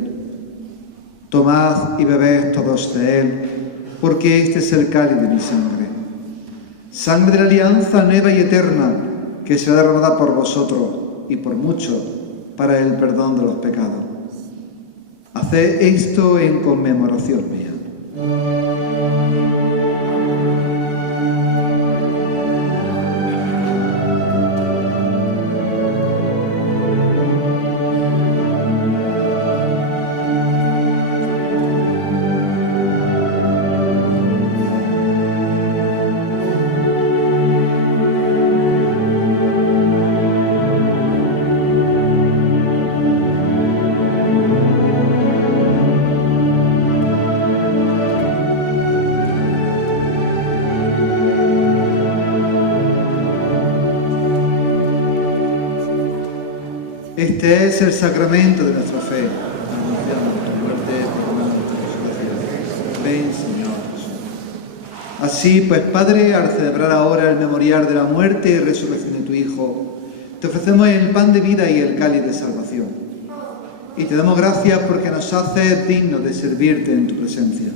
tomad y bebed todos de él, porque este es el cáliz de mi sangre, sangre de la alianza nueva y eterna, que será derramada por vosotros y por muchos para el perdón de los pecados. Haced esto en conmemoración mía. Este es el sacramento de nuestra fe. Anunciamos tu muerte, proclamamos tu resurrección. Ven, Señor Jesús. Así pues, Padre, al celebrar ahora el memorial de la muerte y resurrección de tu Hijo, te ofrecemos el pan de vida y el cáliz de salvación. Y te damos gracias porque nos haces dignos de servirte en tu presencia.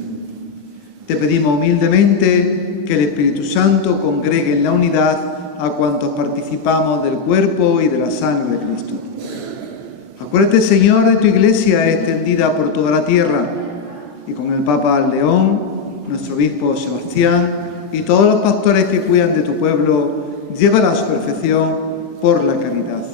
Te pedimos humildemente que el Espíritu Santo congregue en la unidad a cuantos participamos del cuerpo y de la sangre de Cristo. Acuérdate, Señor, de tu Iglesia extendida por toda la tierra, y con el Papa León, nuestro obispo Sebastián, y todos los pastores que cuidan de tu pueblo, llévala a su perfección por la caridad.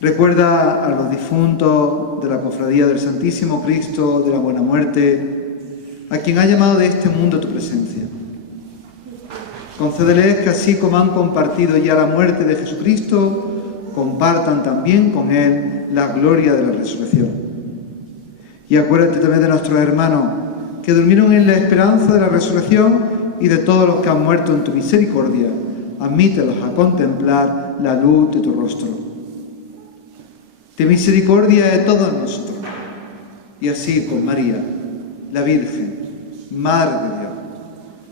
Recuerda a los difuntos de la Cofradía del Santísimo Cristo de la Buena Muerte, a quien ha llamado de este mundo a tu presencia. Concédeles que así como han compartido ya la muerte de Jesucristo, compartan también con Él la gloria de la resurrección. Y acuérdate también de nuestros hermanos que durmieron en la esperanza de la resurrección y de todos los que han muerto en tu misericordia. Admítelos a contemplar la luz de tu rostro. Ten misericordia de todos nosotros. Y así con María, la Virgen, Madre de Dios,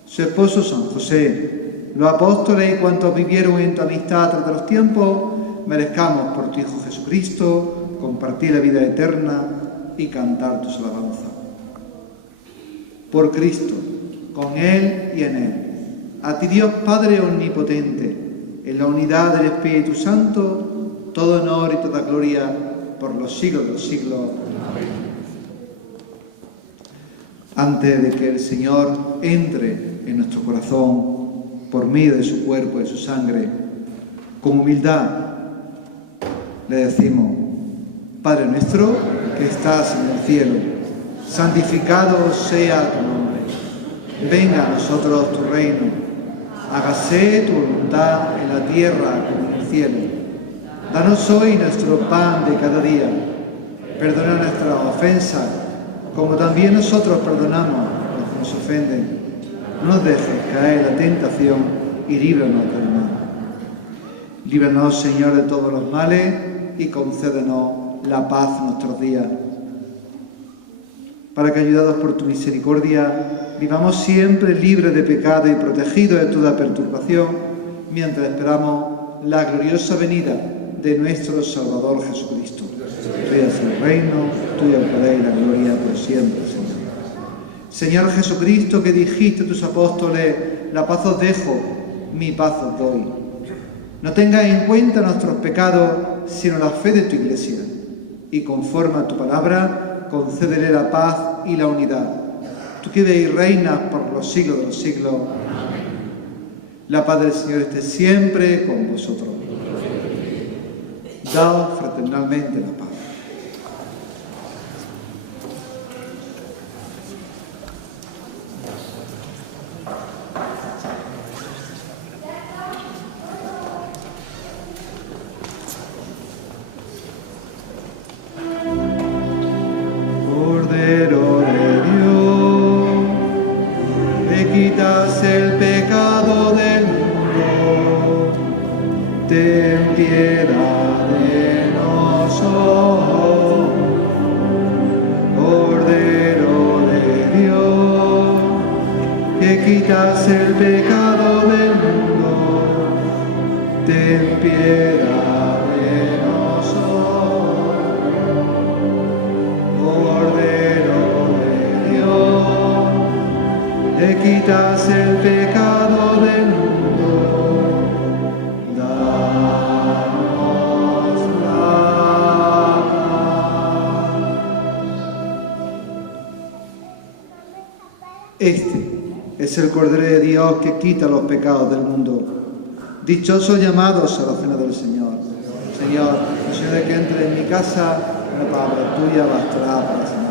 su esposo San José, los apóstoles y cuantos vivieron en tu amistad a través de los tiempos, merezcamos por tu Hijo Jesucristo compartir la vida eterna y cantar tus alabanzas. Por Cristo, con Él y en Él, A ti Dios Padre Omnipotente, en la unidad del Espíritu Santo, todo honor y toda gloria por los siglos de los siglos. Amén. Antes de que el Señor entre en nuestro corazón por medio de su cuerpo y su sangre, con humildad le decimos: Padre nuestro que estás en el cielo, santificado sea tu nombre. Venga a nosotros tu reino. Hágase tu voluntad en la tierra como en el cielo. Danos hoy nuestro pan de cada día. Perdona nuestras ofensas, como también nosotros perdonamos a los que nos ofenden. No nos dejes caer en la tentación y líbranos del mal. Líbranos, Señor, de todos los males y concédenos la paz en nuestros días, para que, ayudados por tu misericordia, vivamos siempre libres de pecado y protegidos de toda perturbación, mientras esperamos la gloriosa venida de nuestro Salvador Jesucristo. Tuyo es el reino, tuyo el poder y la gloria por siempre, Señor. Señor Jesucristo, que dijiste a tus apóstoles: la paz os dejo, mi paz os doy. No tengas en cuenta nuestros pecados, sino la fe de tu Iglesia, y conforme a tu palabra, concédele la paz y la unidad. Tú que vives y reinas por los siglos de los siglos. Amén. La paz del Señor esté siempre con vosotros. Daos fraternalmente la paz. Cordero de Dios, que quitas el pecado del mundo, ten piedad de nosotros. Cordero de Dios, que quitas el pecado del mundo, ten piedad de nosotros. Cordero de Dios, que quitas el pecado del mundo, danos la paz. Este es el Cordero de Dios que quita los pecados del mundo. Dichosos llamados a la cena del Señor. Señor, el Señor de que entre en mi casa, una palabra tuya bastará para sanarme.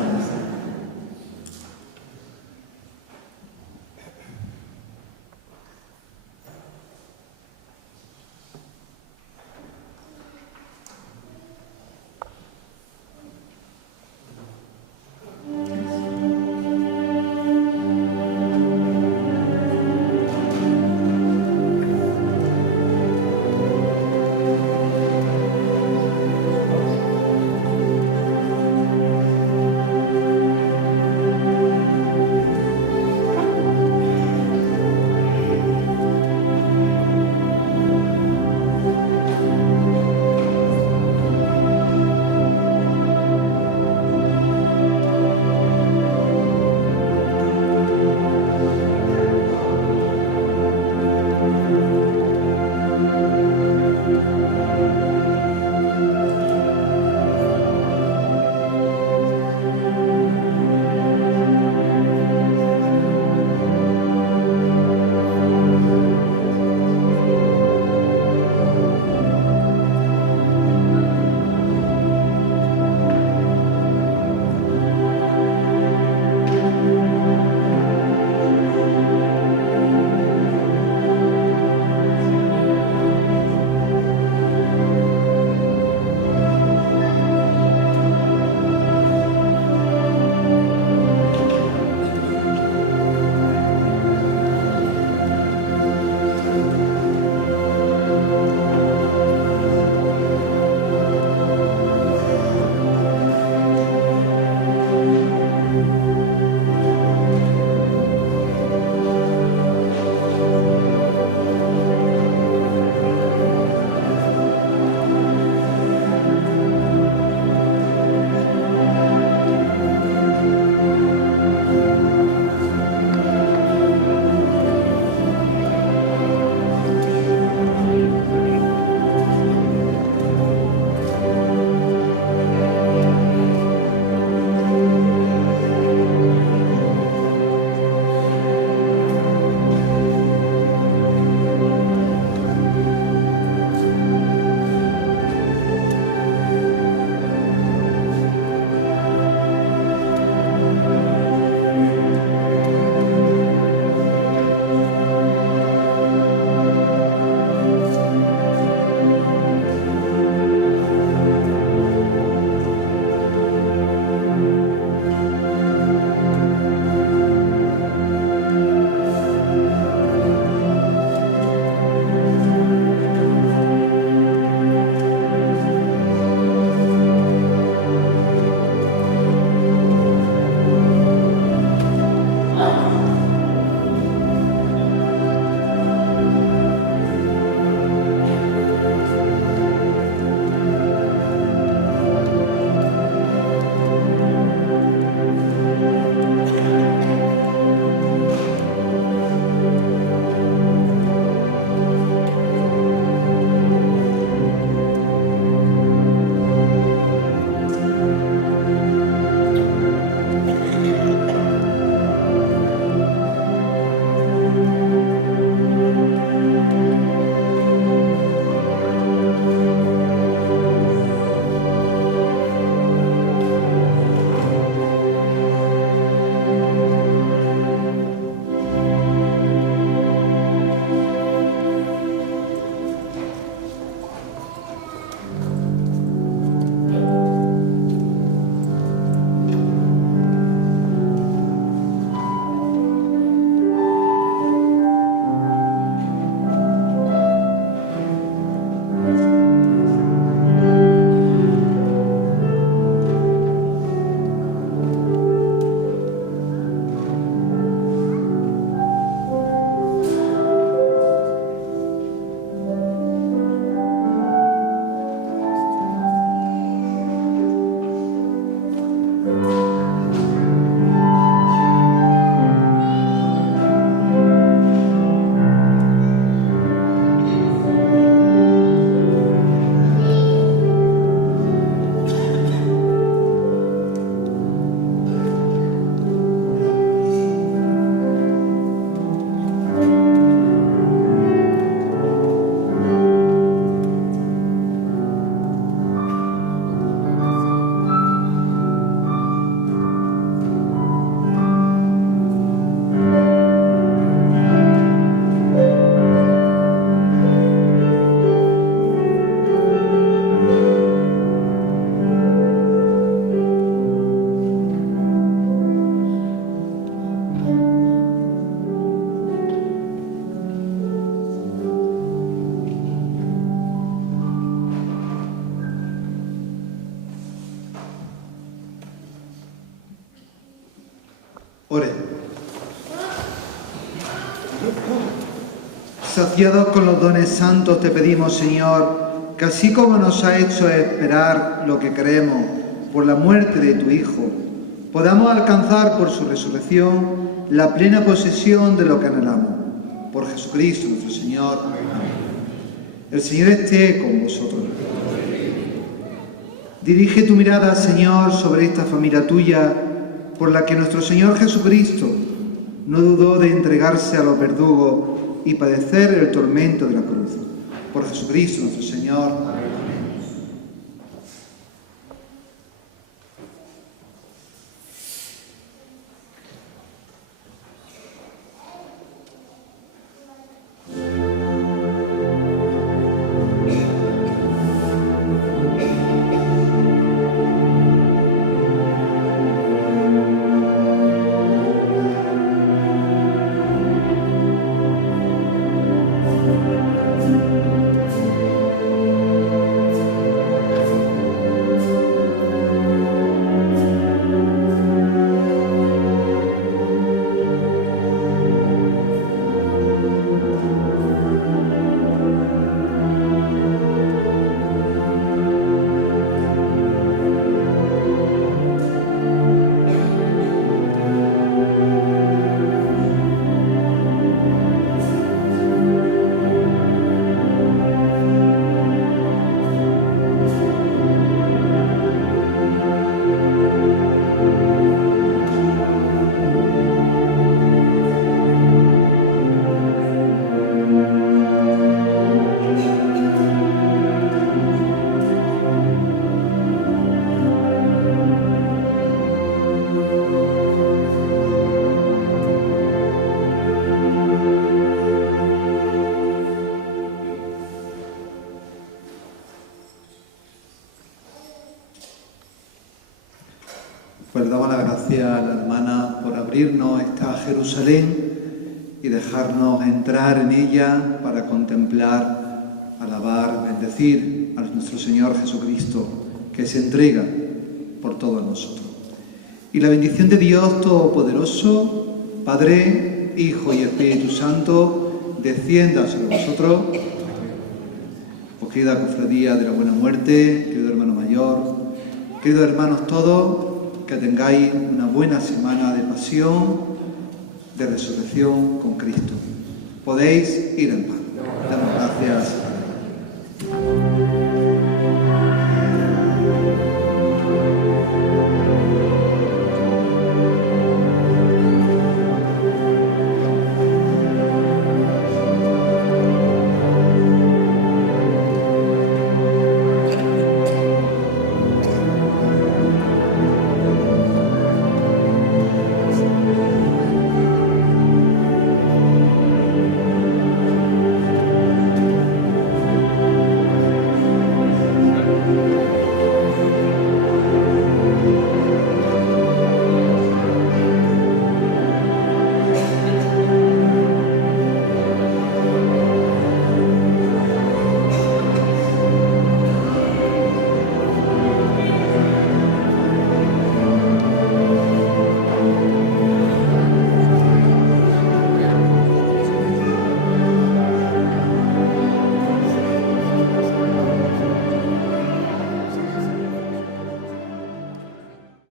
Oremos. Saciados con los dones santos, te pedimos, Señor, que así como nos ha hecho esperar lo que creemos por la muerte de tu Hijo, podamos alcanzar por su resurrección la plena posesión de lo que anhelamos. Por Jesucristo nuestro Señor. Amén. El Señor esté con vosotros. Dirige tu mirada, Señor, sobre esta familia tuya, por la que nuestro Señor Jesucristo no dudó de entregarse a los verdugos y padecer el tormento de la cruz. Por Jesucristo nuestro Señor. Amén. Pues damos la gracia a la hermana por abrirnos esta Jerusalén y dejarnos entrar en ella para contemplar, alabar, bendecir a nuestro Señor Jesucristo, que se entrega por todos nosotros. Y la bendición de Dios Todopoderoso, Padre, Hijo y Espíritu Santo, descienda sobre vosotros. Pues querida cofradía de la Buena Muerte, querido hermano mayor, queridos hermanos todos, que tengáis una buena semana de pasión, de resurrección con Cristo. Podéis ir en paz. Damos gracias.